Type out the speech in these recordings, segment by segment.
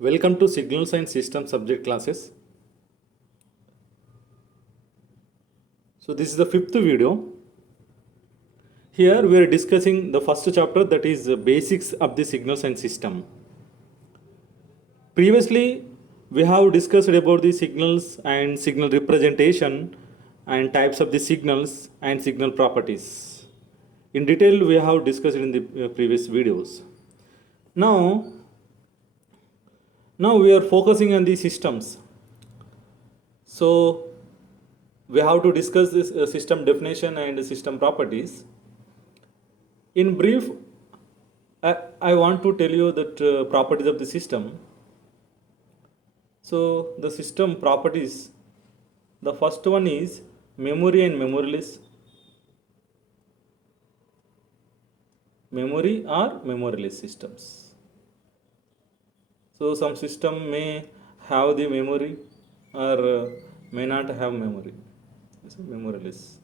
Welcome to Signals and System subject classes. So this is the fifth video. Here we are discussing the first chapter, that is basics of the signals and system. Previously we have discussed about the signals and signal representation and types of the signals and signal properties. In detail we have discussed in the previous videos. Now we are focusing on the systems. So we have to discuss this system definition and system properties. In brief, I want to tell you that properties of the system. So the system properties, the first one is memory and memoryless. Memory or memoryless systems. So some system may have the memory or may not have memory. It's memoryless.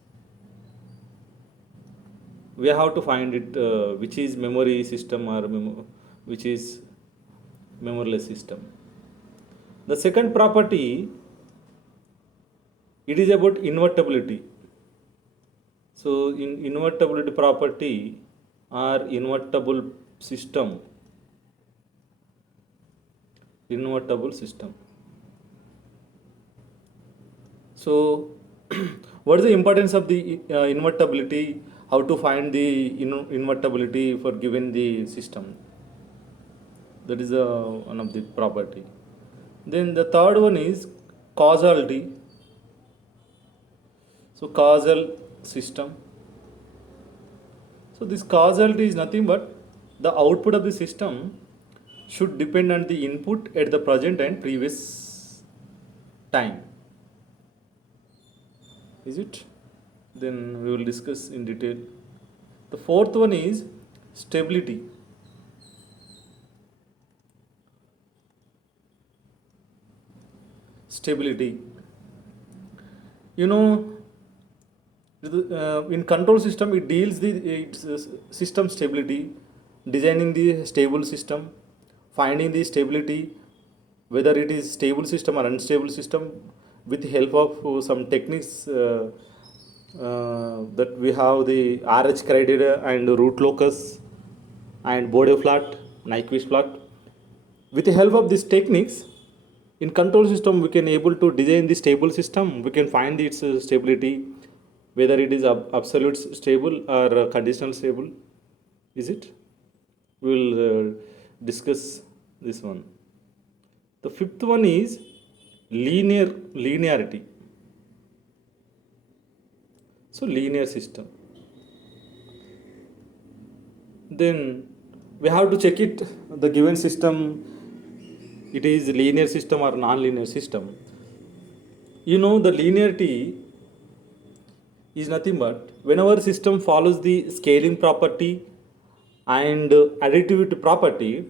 We have to find it which is memory system or which is memoryless system. The second property, it is about invertibility. So in invertibility property or invertible system. So what is the importance of the invertibility? How to find the invertibility for given the system? That is one of the property. Then the third one is causality. So causal system. So this causality is nothing but the output of the system should depend on the input at the present and previous time. Is it? Then we will discuss in detail. The fourth one is stability. Stability. You know, in control system it deals the system stability, designing the stable system, finding the stability, whether it is stable system or unstable system, with the help of some techniques that we have the RH criteria and root locus and Bode plot, Nyquist plot. With the help of these techniques, in control system we can able to design the stable system. We can find its stability, whether it is absolute stable or conditional stable. Is it? We will discuss this one. The fifth one is linearity. So linear system. Then we have to check it, the given system, it is linear system or non-linear system. You know, the linearity is nothing but whenever system follows the scaling property and additivity property,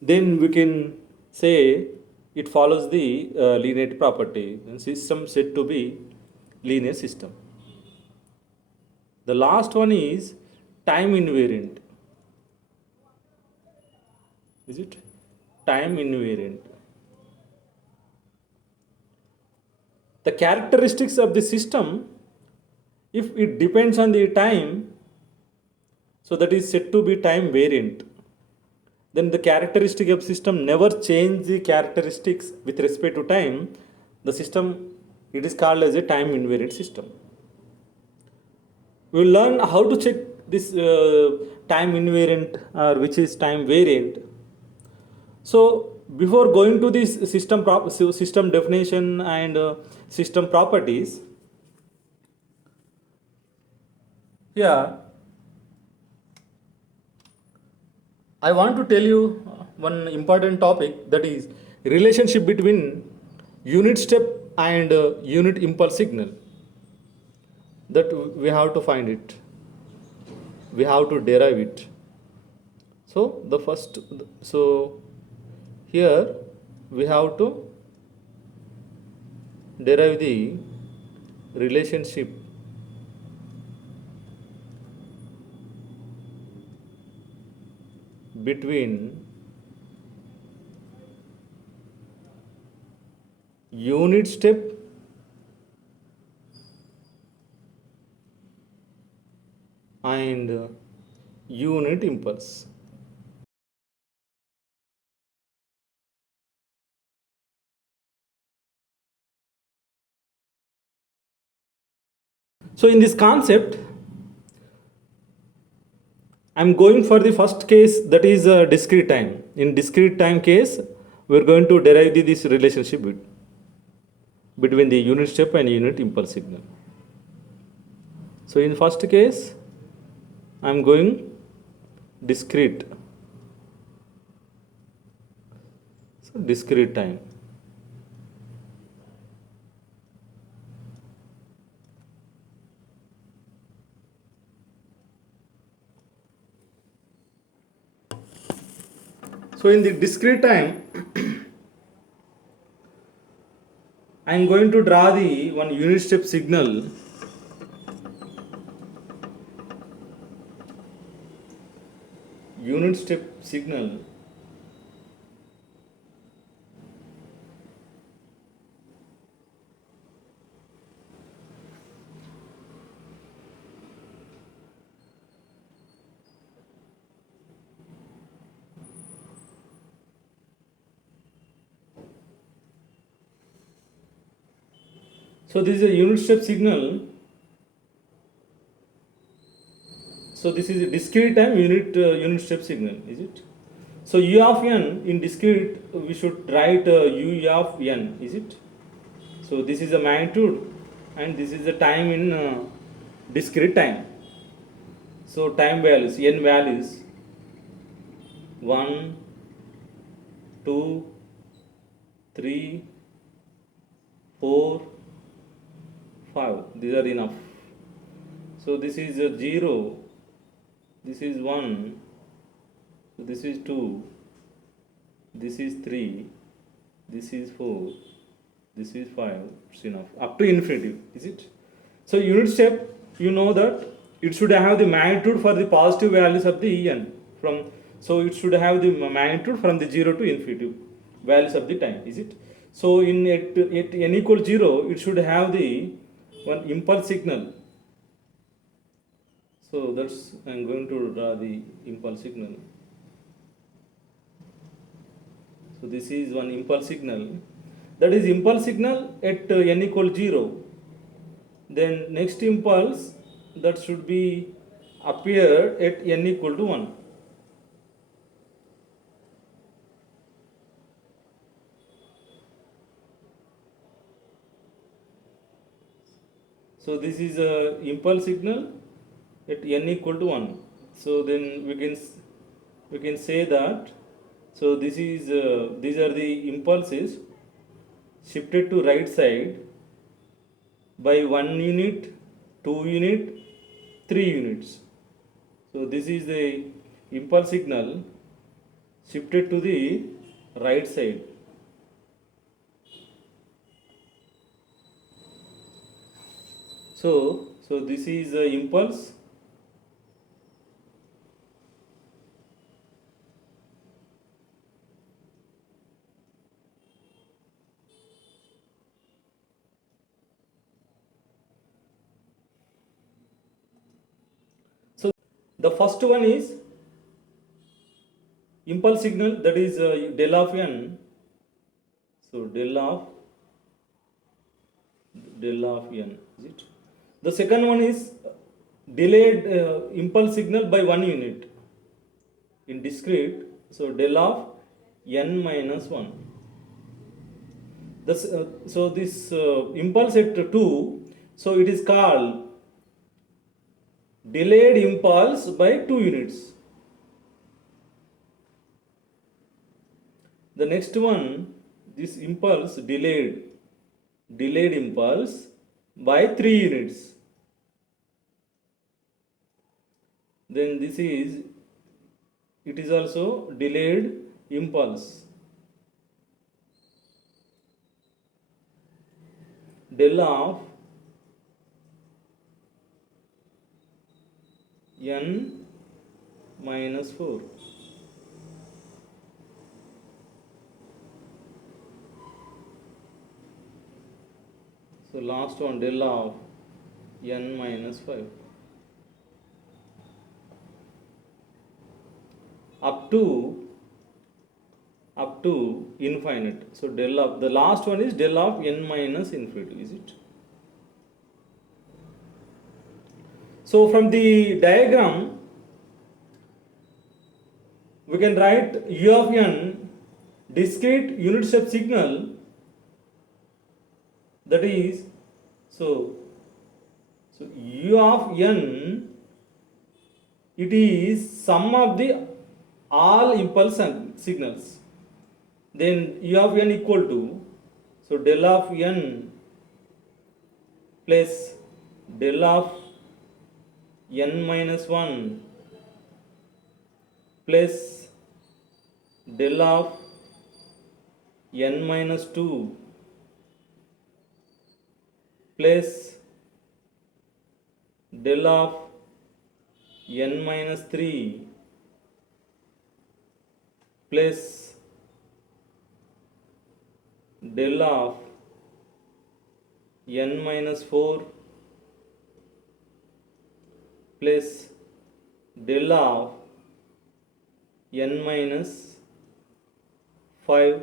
then we can say it follows the linearity property, and system said to be linear system. The last one is time invariant. Is it? Time invariant. The characteristics of the system, if it depends on the time, so that is said to be time variant. Then the characteristic of system never change the characteristics with respect to time. The system, it is called as a time invariant system. We will learn how to check this time invariant or which is time variant. So before going to this system definition and system properties, here I want to tell you one important topic, that is relationship between unit step and unit impulse signal. That we have to find it. We have to derive it. So the first, so here we have to derive the relationship between unit step and unit impulse. So in this concept, I'm going for the first case, that is discrete time. In discrete time case, we're going to derive this relationship between the unit step and unit impulse signal. So in first case, I'm going discrete. So discrete time. So in the discrete time, I am going to draw the one unit step signal. Unit step signal. So this is a unit step signal. So this is a discrete time unit step signal, is it? So u of n in discrete we should write u of n, is it? So this is the magnitude and this is the time in discrete time. So time values, n values 1, 2, 3, 4, 5. These are enough. So this is 0, this is 1, so this is 2, this is 3, this is 4, this is 5. It's enough. Up to infinity, is it? So unit step, you know that it should have the magnitude for the positive values of the en from, so it should have the magnitude from the 0 to infinity values of the time, is it? So in at n equal 0, it should have the one impulse signal. So that's, I'm going to draw the impulse signal. So this is one impulse signal. That is impulse signal at n equal 0. Then next impulse that should be appear at n equal to 1. So this is a impulse signal at n equal to 1. So then we can say that, so this is these are the impulses shifted to right side by 1 unit, 2 unit, 3 units. So this is the impulse signal shifted to the right side. So this is the impulse. So the first one is impulse signal, that is del of n. So del of n, is it? The second one is delayed impulse signal by 1 unit in discrete. So del of n minus 1. So this impulse at 2, so it is called delayed impulse by 2 units. The next one, this impulse delayed impulse by 3 units. Then this is, it is also delayed impulse. Del of n minus 4. So last one, del of n minus 5 up to infinite. So del of the last one is del of n minus infinity, is it? So from the diagram we can write u of n discrete unit step signal, that is, so u of n, it is sum of the all impulse signals. Then u of n equal to, so del of n plus del of n minus 1 plus del of n minus 2 plus del of n minus 3 plus del of n minus 4 plus del of n minus 5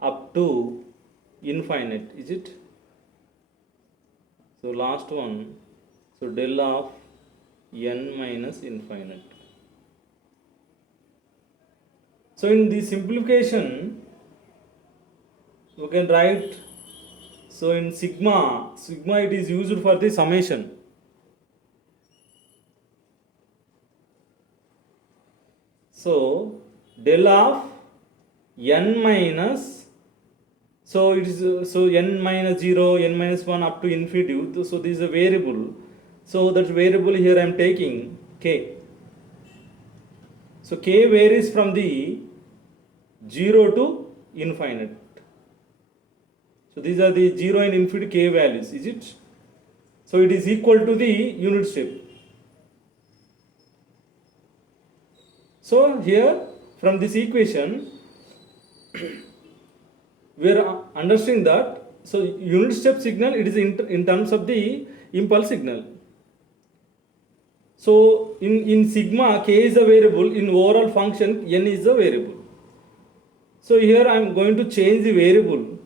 up to infinite, is it? So last one, so del of n minus infinite. So in the simplification we can write, so in sigma it is used for the summation. So del of n minus, so it is so n minus 0, n minus 1 up to infinity. So this is a variable. So that variable here I am taking k. So k varies from the 0 to infinite. So these are the 0 and infinity k values, is it? So it is equal to the unit step. So here from this equation we are understanding that, so unit step signal, it is in terms of the impulse signal. So in sigma k is a variable, in overall function n is a variable. So here I am going to change the variable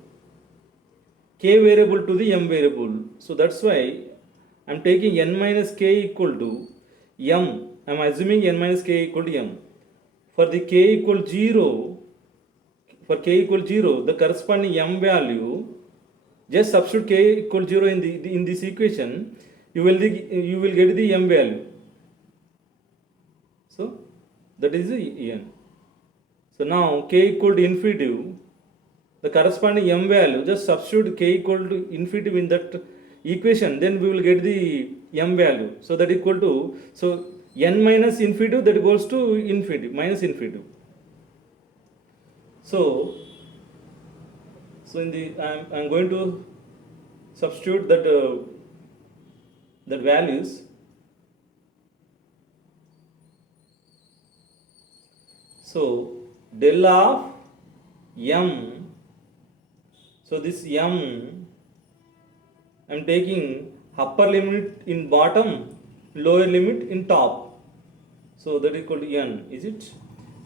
k variable to the m variable. So that's why I am taking n minus k equal to m. I am assuming n minus k equal to m. For the k equal 0, for k equal 0, the corresponding m value, just substitute k equal 0 in this equation, you will get the m value. So that is the n. So now k equal to infinity, the corresponding m value, just substitute k equal to infinity in that equation, then we will get the m value. So that equal to, so n minus infinity, that goes to infinity, minus infinity. So in the I am going to substitute that values. So del of m, so this m I am taking upper limit in bottom, lower limit in top. So that equal to n, is it?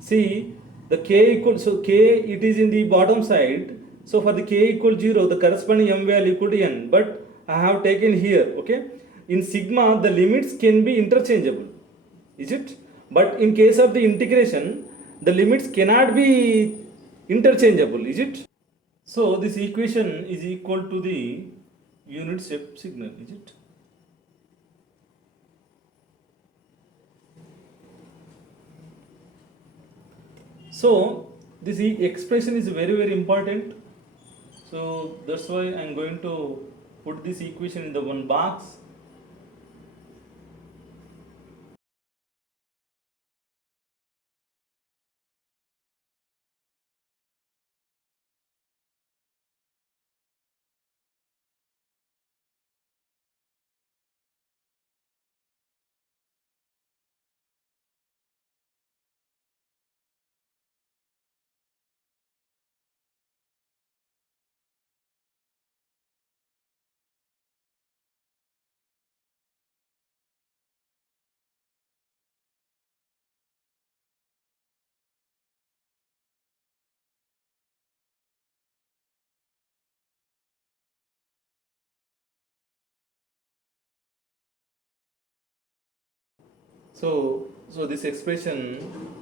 See, the k equal, so k it is in the bottom side. So for the k equal 0, the corresponding m value equal to n. But I have taken here, okay? In sigma, the limits can be interchangeable, is it? But in case of the integration, the limits cannot be interchangeable, is it? So this equation is equal to the unit step signal, is it? So this expression is very, very important. So that's why I am going to put this equation in the one box. So this expression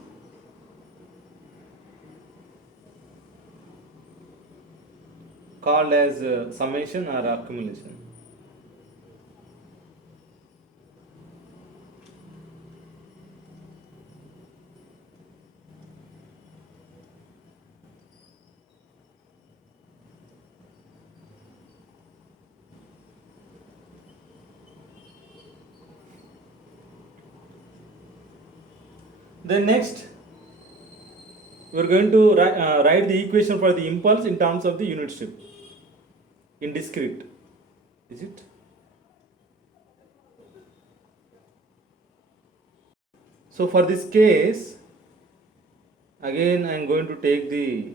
called as summation or accumulation. Then next, we are going to write the equation for the impulse in terms of the unit step in discrete. Is it? So for this case, again I am going to take the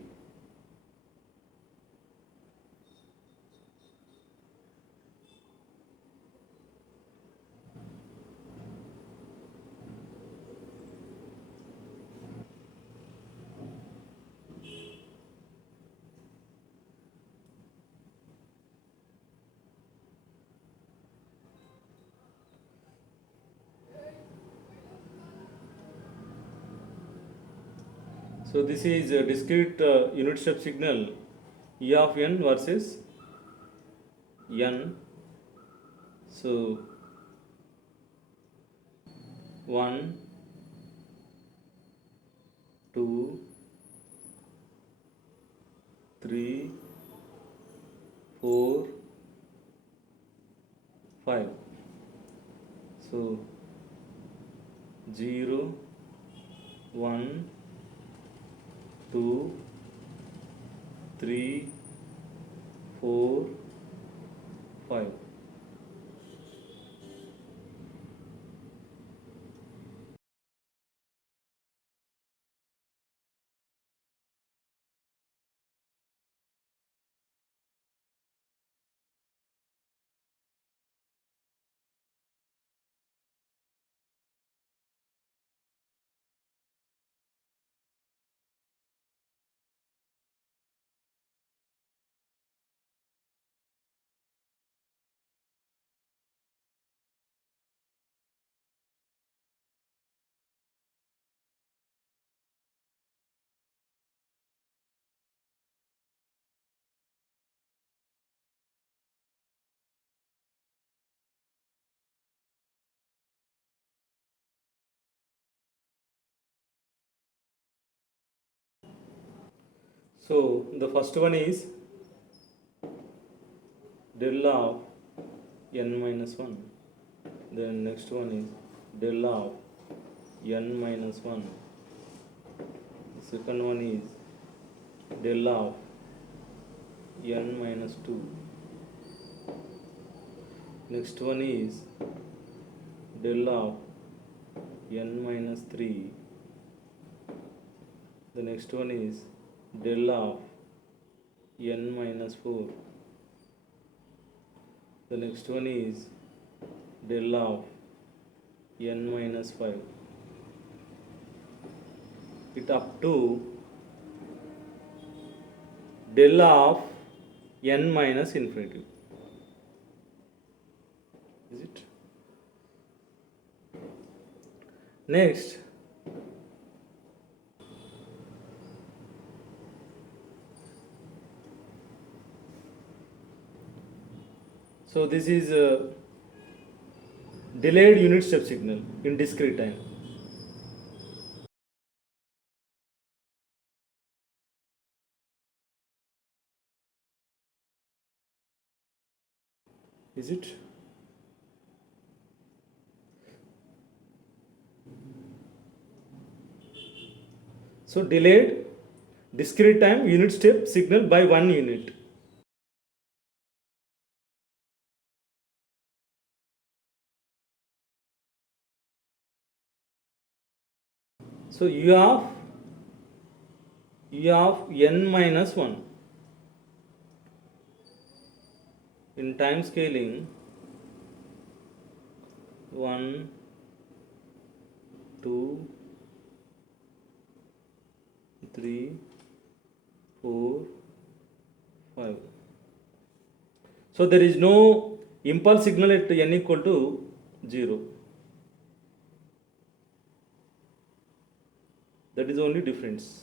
so this is a discrete unit step signal E of n versus n. So 1, 2, 3, 4, 5. So 0, 1, 2, 3, 4, 5. So the first one is del of n minus 1. Then next one is del of n minus 1. Second one is del of n minus 2. Next one is del of n minus 3. The next one is del of n minus 4. The next one is del of n minus 5. It up to del of n minus infinity. Is it? Next, so this is a delayed unit step signal in discrete time. Is it? So delayed discrete time unit step signal by 1 unit. So u of n minus 1 in time scaling 1, 2, 3, 4, 5. So there is no impulse signal at n equal to 0. That is only difference.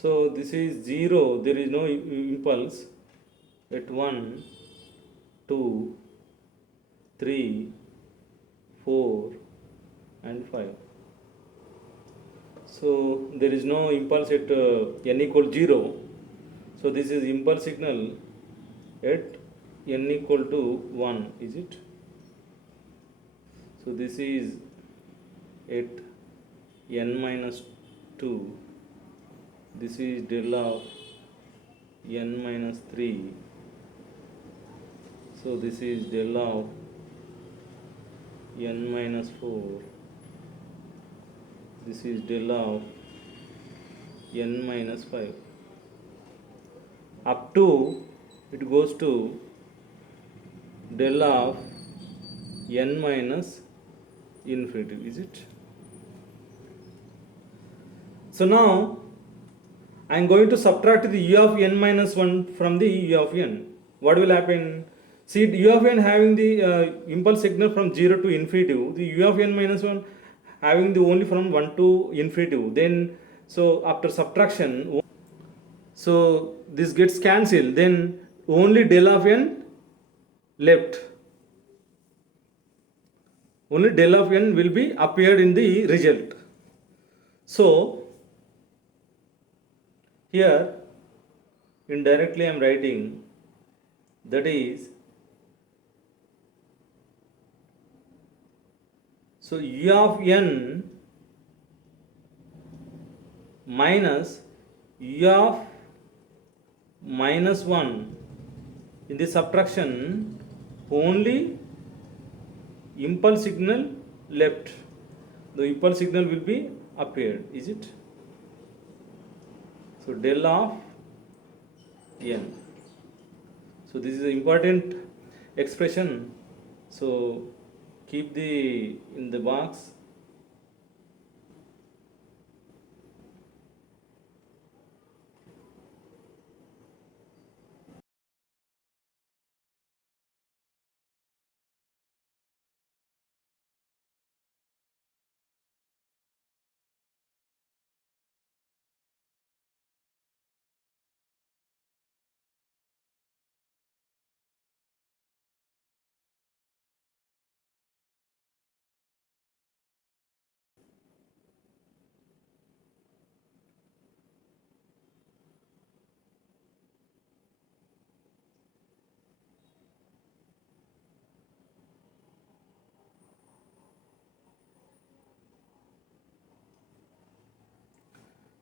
So this is 0, there is no impulse at 1, 2, 3, 4 and 5. So there is no impulse at n equal 0. So this is impulse signal at n equal to 1, is it? So this is at n minus 2. This is del of n minus 3. So this is del of n minus 4. This is del of n minus 5. Up to it goes to del of n minus infinity, is it? So now I am going to subtract the u of n minus 1 from the u of n. What will happen? See, u of n having the impulse signal from 0 to infinity, the u of n minus 1 having the only from 1 to infinity. Then, so after subtraction, so this gets cancelled, then only del of n left. Only del of n will be appeared in the result. So here indirectly I am writing, that is, so u of n minus u of minus 1 in the subtraction, only impulse signal left. The impulse signal will be appeared, is it? So del of n. So this is an important expression. So keep in the box.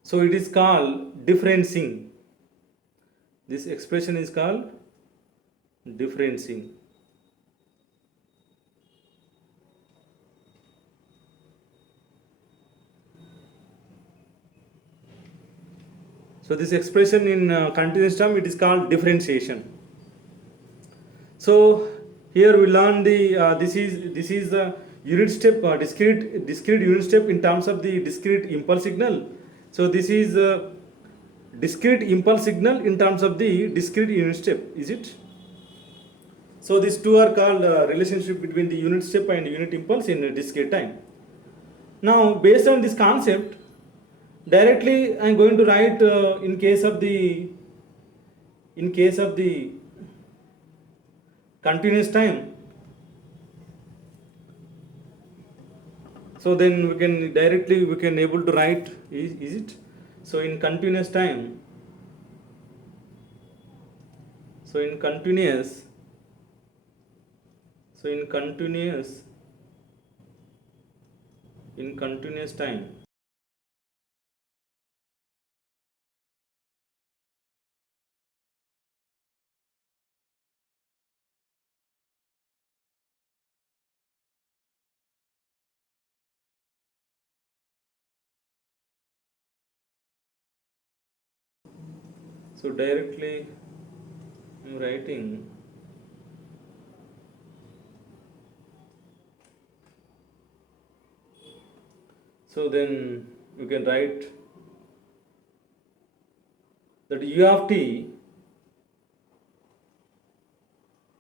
So it is called differencing. This expression is called differencing. So this expression in continuous term, it is called differentiation. So here we learn the this is the unit step, discrete unit step in terms of the discrete impulse signal. So this is discrete impulse signal in terms of the discrete unit step, is it? So these two are called relationship between the unit step and unit impulse in discrete time. Now based on this concept, directly I am going to write in case of the continuous time. So then we can able to write, is it? So in continuous time, so So in continuous, so in continuous time, so directly I'm writing, so then you can write that u of t,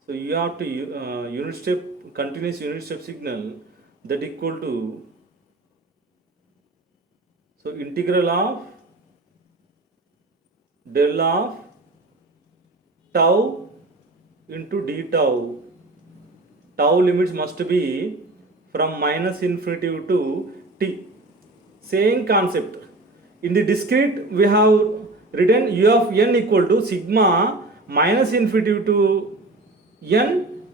so u of t, unit step, continuous unit step signal, that equal to, so integral of del of tau into d tau. Tau limits must be from minus infinity to t. Same concept. In the discrete, we have written u of n equal to sigma minus infinity to n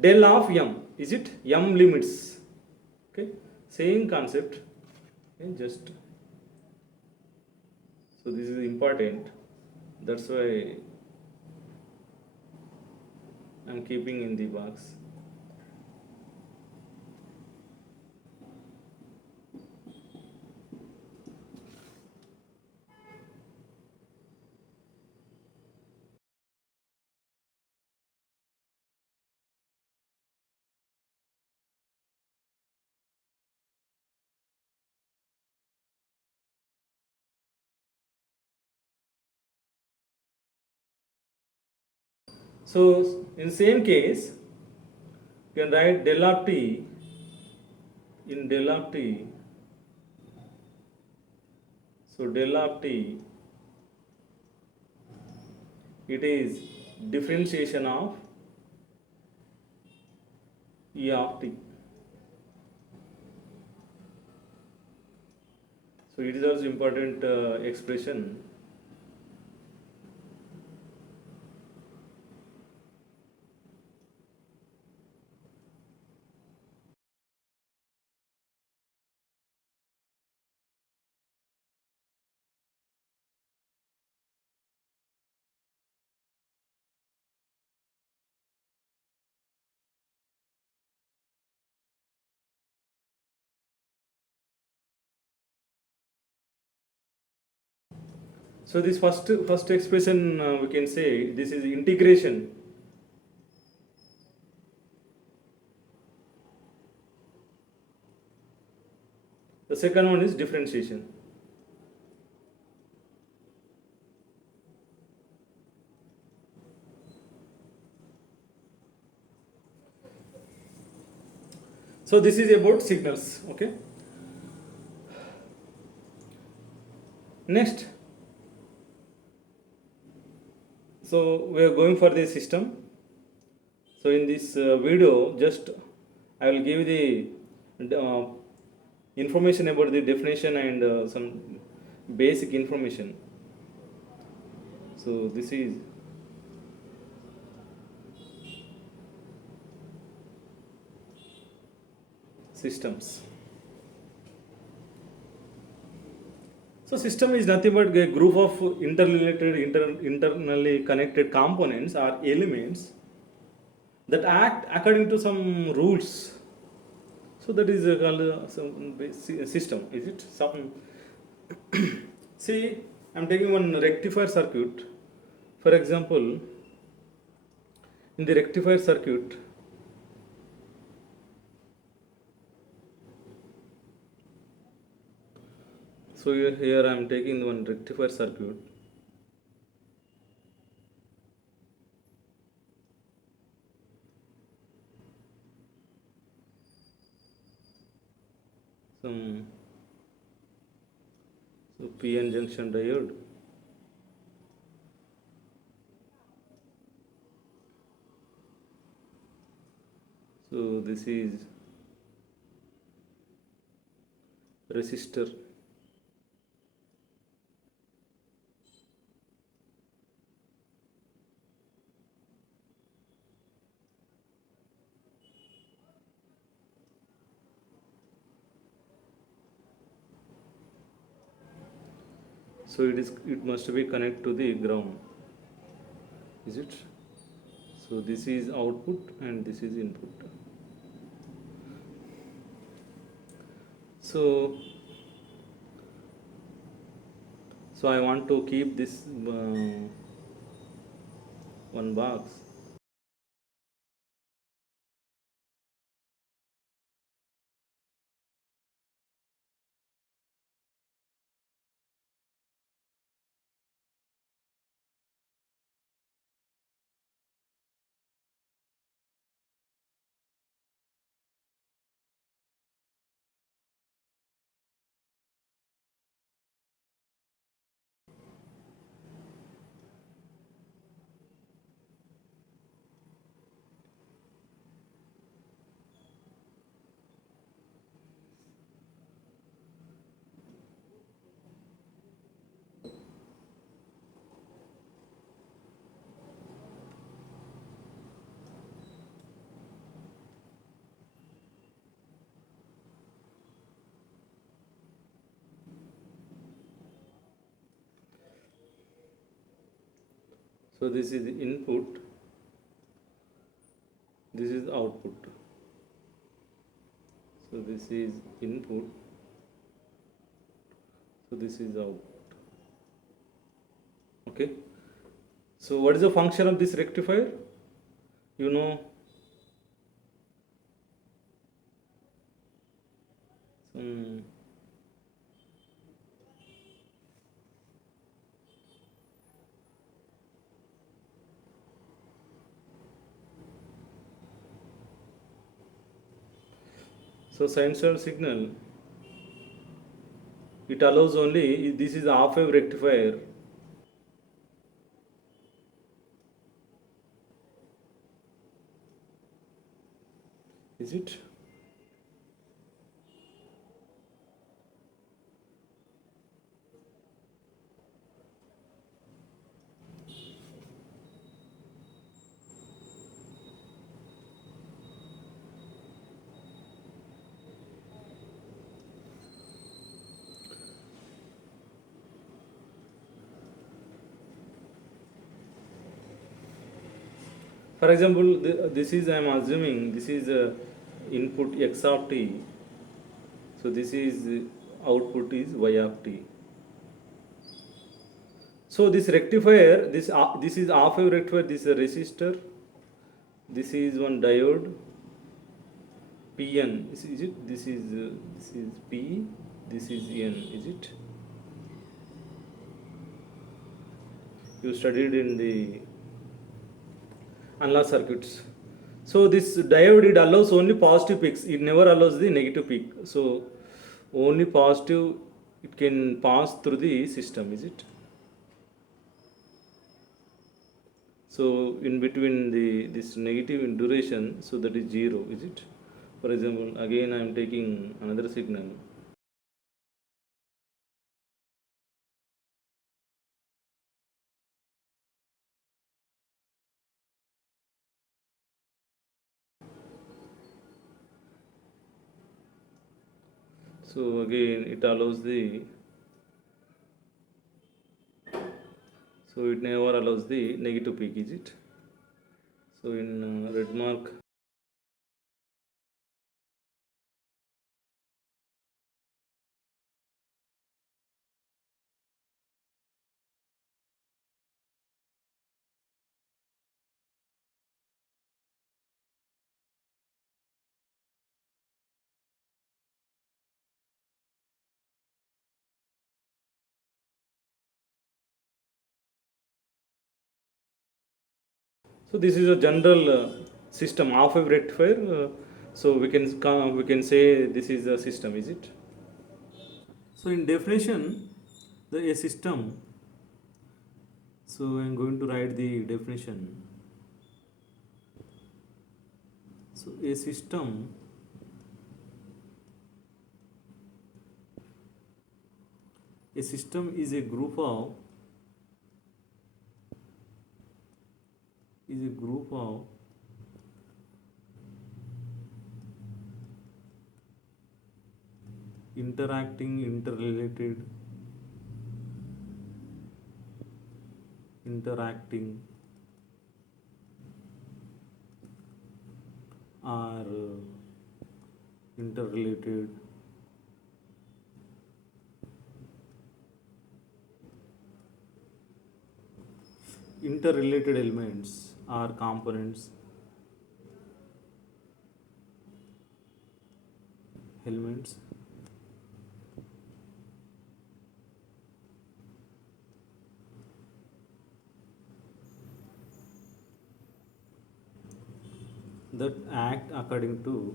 del of m. Is it m limits? Okay. Same concept. Okay, just so this is important. That's why I'm keeping in the box. So in same case, you can write del of t, in del of t, so del of t, it is differentiation of e of t. So it is also important expression. So this first expression, we can say this is integration. The second one is differentiation. So this is about signals. Okay. Next, so we are going for the system. So in this video, just I will give the information about the definition and some basic information. So this is systems. So system is nothing but a group of interrelated, internally connected components or elements that act according to some rules. So that is called some system. Is it some? See, I'm taking one rectifier circuit. For example, in the rectifier circuit, so here I'm taking one rectifier circuit. Some so PN junction diode. So this is resistor. So it must be connect to the ground, is it? So this is output and this is input. So I want to keep this one box. So this is input, this is output. So this is input, so this is output. Okay. So what is the function of this rectifier? You know, some so sinusoidal signal, it allows only, this is half wave rectifier. Is it? For example, this is, I am assuming this is input x of t. So this is output is y of t. So this rectifier, this is half wave rectifier. This is a resistor. This is one diode. Pn. Is it? This is P. This is N. Is it? You studied in the analog circuits. So this diode, it allows only positive peaks. It never allows the negative peak. So only positive it can pass through the system. Is it? So in between this negative in duration, so that is 0. Is it? For example, again I am taking another signal. So again it allows the, so it never allows the negative peak, is it? So in red mark, so this is a general system half wave rectifier. So we can say this is a system, is it? So in definition, a system. So I'm going to write the definition. So a system is a group of interacting, interrelated interacting are interrelated. Interrelated elements are components, elements that act according to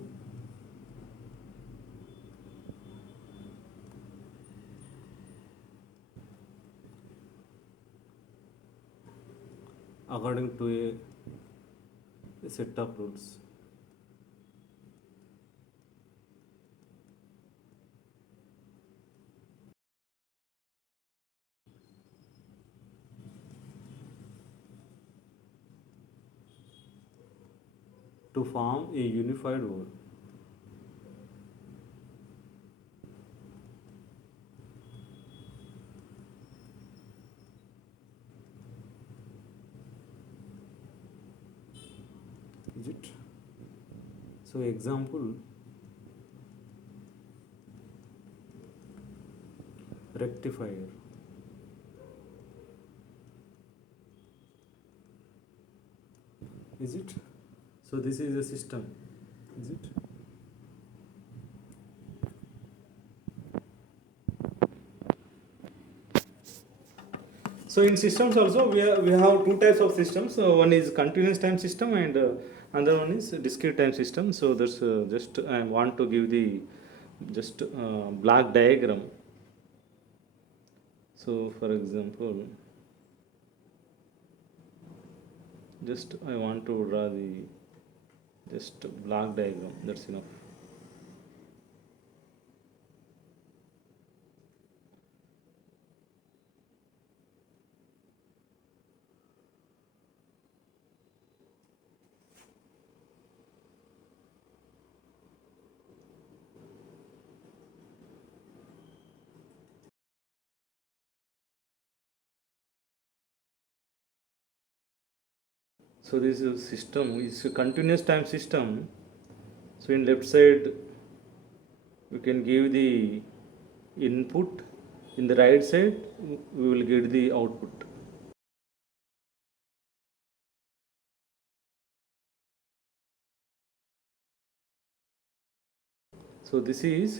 a set of rules. To form a unified whole. Is it? So example, rectifier. Is it? So this is a system. Is it? So in systems also we have two types of systems. So one is continuous time system and another one is discrete time system. So that's just I want to give the just block diagram. So for example, just I want to draw the just block diagram. That's enough. So this is system is a continuous time system. So in left side we can give the input, in the right side we will get the output. So this is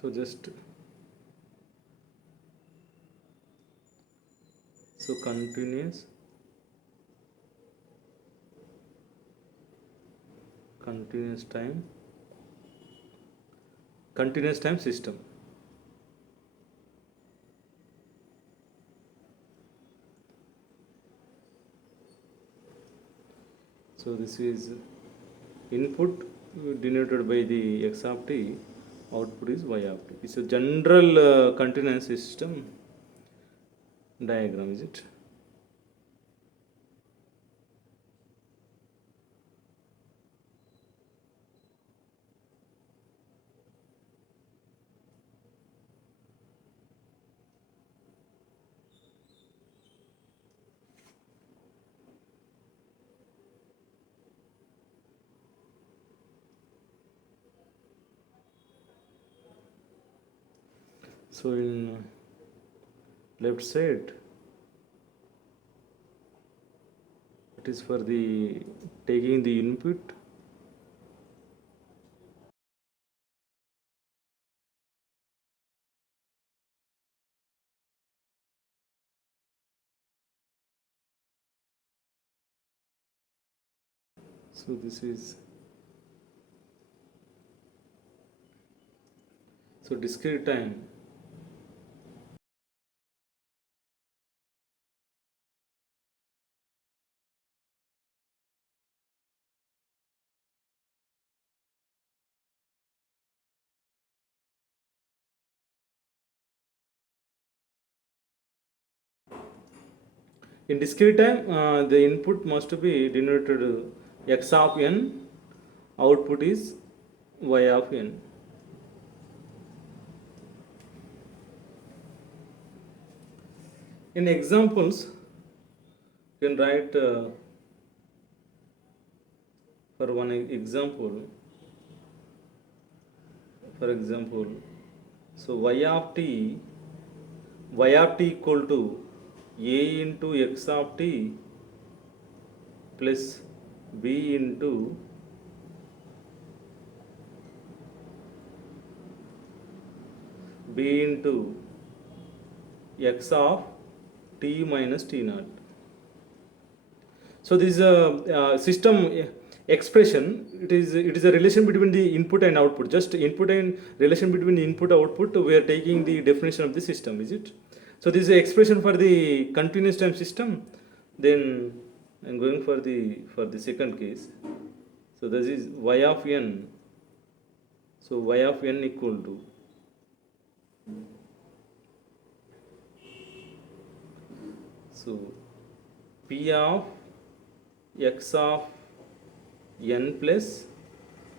so just so continuous time continuous time system. So this is input denoted by the x of t, output is y of t. It's a general continuous system diagram, is it? So in left side it is for the taking the input. So this is so discrete time. In discrete time, the input must be denoted x of n, output is y of n. In examples, you can write for one example, for example, so y of t equal to a into x of t plus b into x of t minus t naught. So this is a system expression. It is a relation between the input and output. Just input and relation between input output. We are taking the definition of the system. Is it? So this is an expression for the continuous time system. Then I'm going for the second case. So this is y of n. So y of n equal to p of x of n plus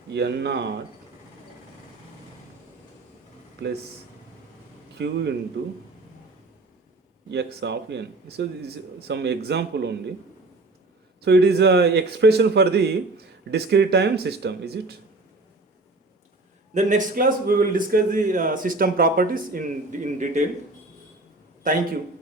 n naught plus q into x of n. So this is some example only. So it is a expression for the discrete time system, is it? Then next class we will discuss the system properties in detail. Thank you.